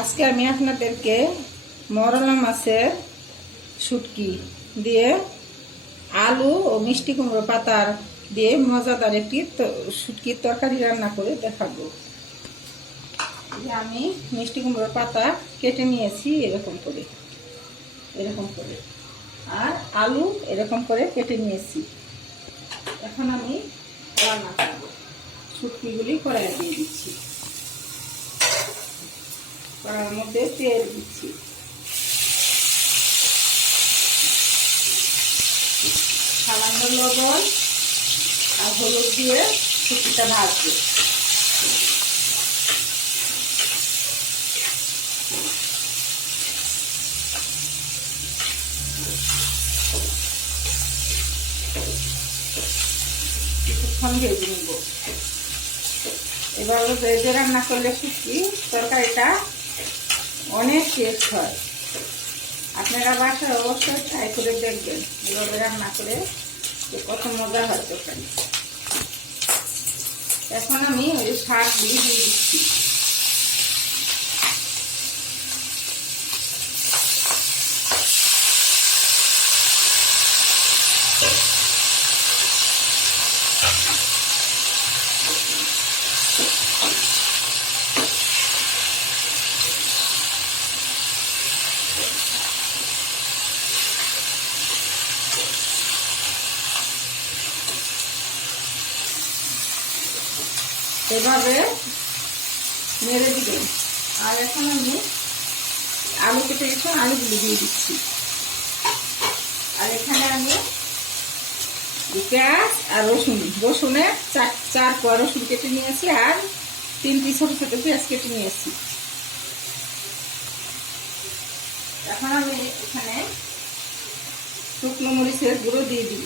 আজকে আমি আপনাদেরকে মরলা মাছের শুটকি দিয়ে আলু ও মিষ্টি কুমড়ো পাতার দিয়ে মজাদার একটি শুটকির তরকারি রান্না করে দেখাবো। আমি মিষ্টি কুমড়োর পাতা কেটে নিয়েছি এরকম করে আর আলু এরকম করে কেটে নিয়েছি। এখন আমি রান্না করব। শুটকিগুলি কড়াইয়ে দিয়ে দিচ্ছি। কড়াইয়ের মধ্যে তেল দিচ্ছি, সামান্য লবণ আর হলুদ দিয়ে শুটকিটা ভাজবো। কিছুক্ষণ ভেজে নেব। এবার ভেজে রান্না করলে শুটকি তরকারিটা অনেক টেস্ট হয়। আপনারা বাসায় অবশ্যই ট্রাই করে দেখবেন, এভাবে রান্না করে কত মজা হয় তরকারি। এখন আমি ওই শাকগুলি দিয়ে দিচ্ছি। এভাবে নেড়ে দিবেন। আর এখন আমি আলু কেটে রেখে আলুগুলো দিয়ে দিচ্ছি। আর এখানে আমি পেঁয়াজ আর রসুনের চার কোয়া রসুন কেটে নিয়েছি আর 3টি ছোট ছোট পেঁয়াজ কেটে নিয়েছি। এখন আমি এখানে শুকনো মরিচের গুঁড়ো দিয়ে দিব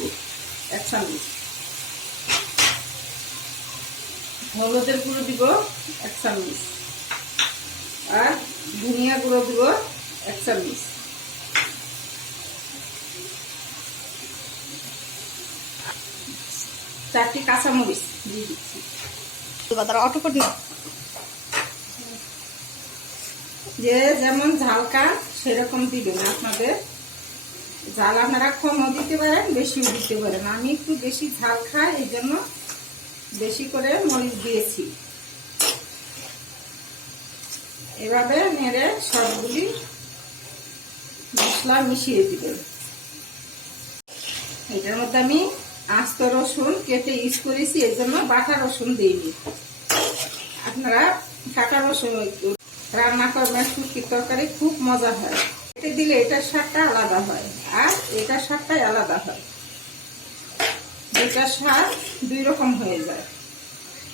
1 চামচ, হলুদের গুঁড়ো দিব 1 চামচ আর ধনিয়া গুঁড়ো দিব 1 চামচ। চারটি কাঁচামরিচ দিয়ে দিচ্ছি। অটো করে দিন, যে যেমন ঝাল খান সেরকম দিবেন। আপনাদের ঝাল আপনারা কমও দিতে পারেন, বেশিও দিতে পারেন। আমি একটু বেশি ঝাল খাই, এই জন্য বেশি করে মরিচ দিয়েছি। এভাবে নেড়ে সবগুলি মশলা মিশিয়ে দিবেন। এটার মধ্যে আমি আস্ত রসুন কেটে ইউজ করেছি, এর জন্য বাটা রসুন দিইনি। আপনারা কাটা রসুন রান্না করবেন, শুটকির তরকারি খুব মজা হয়। এতে দিলে এটার স্বাদটা আলাদা হয় আর এটার স্বাদটাই আলাদা হয়। দুটার স্বাদ 2 রকম হয়ে যায়।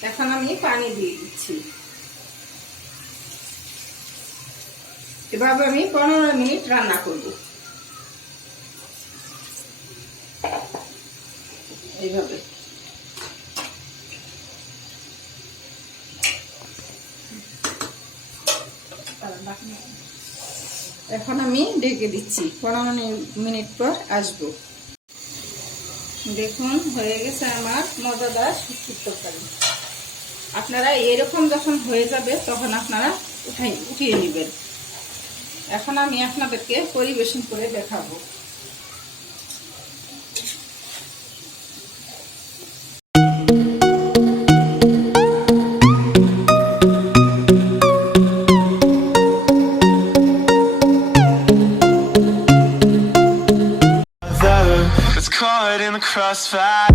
এখন আমি পানি দিয়ে দিচ্ছি। এভাবে আমি 15 মিনিট রান্না করব। এইভাবে এখন আমি ঢেকে দিচ্ছি। 15 মিনিট পর আসবো। দেখুন হয়ে গেছে আমার মজাদার শুটকির তরকারি। আপনারা এরকম যখন হয়ে যাবে তখন আপনারা উঠিয়ে নেবেন। এখন আমি আপনাদেরকে পরিবেশন করে দেখাবো। Caught in the crossfire.